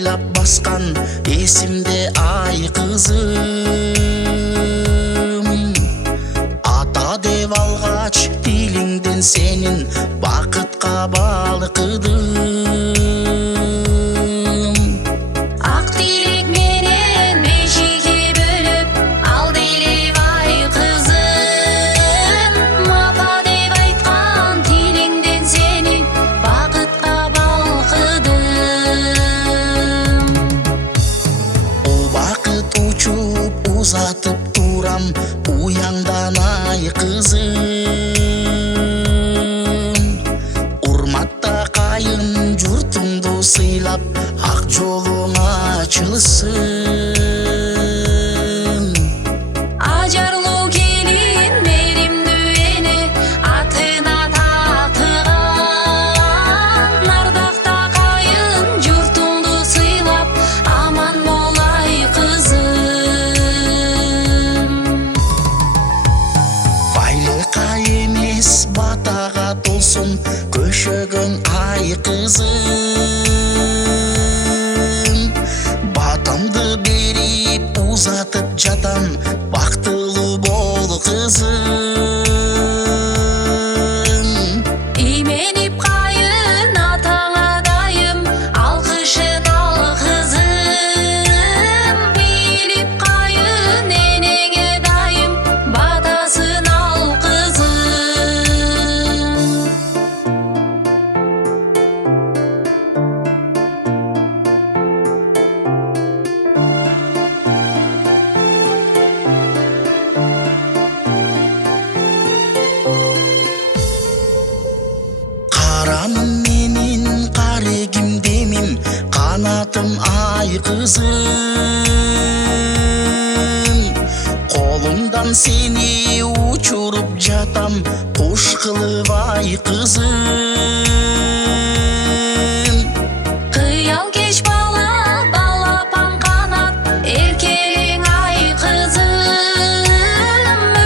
жайлап басқан есімде ай қызым. Ата деп алғач тилиңден сенин бақытқа балқыдым. Ақ тілек менен бешике бөліп ал дейлеп ай қызым. Апа деп айтқан тилиңден сенин бақытқа балқыдым. Ол бақыт учуп узатып турам уяңдан ай қызым. Урматта кайын журтуңду сыйлап ак жолуң ачылсын. Ажарлуу келин меримдүү эне атына татыган. Ардакта кайын журтуңду сыйлап аман бол ай кызым. Байлыкка эмес батага толсун көшөгөң ай кызым. Батамды берип узатып жатам, бактылуу бол кызым. Именип кайын атаңа дайым, алкышын ал кызым. Бийлип кайын энеңе дайым, батасын ал кызым. Караным менин карегим демим, канатым ай кызым. Колумдан сени учуруп жатам, куш кылып ай кызым. Кыял кеч бала, балапан канат, эркелең ай кызым.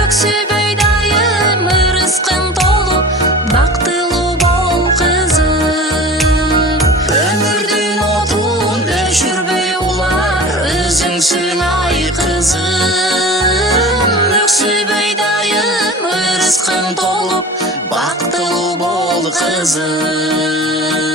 Өксүбөй дайым, ырыскың толуп, бактылуу бол кызым. Өмүрдүн отун өчүрбөй улар, өзүңсүң ай кызым. Өксүбөй дайым, ырыскың толуп, бактылуу бол кызым.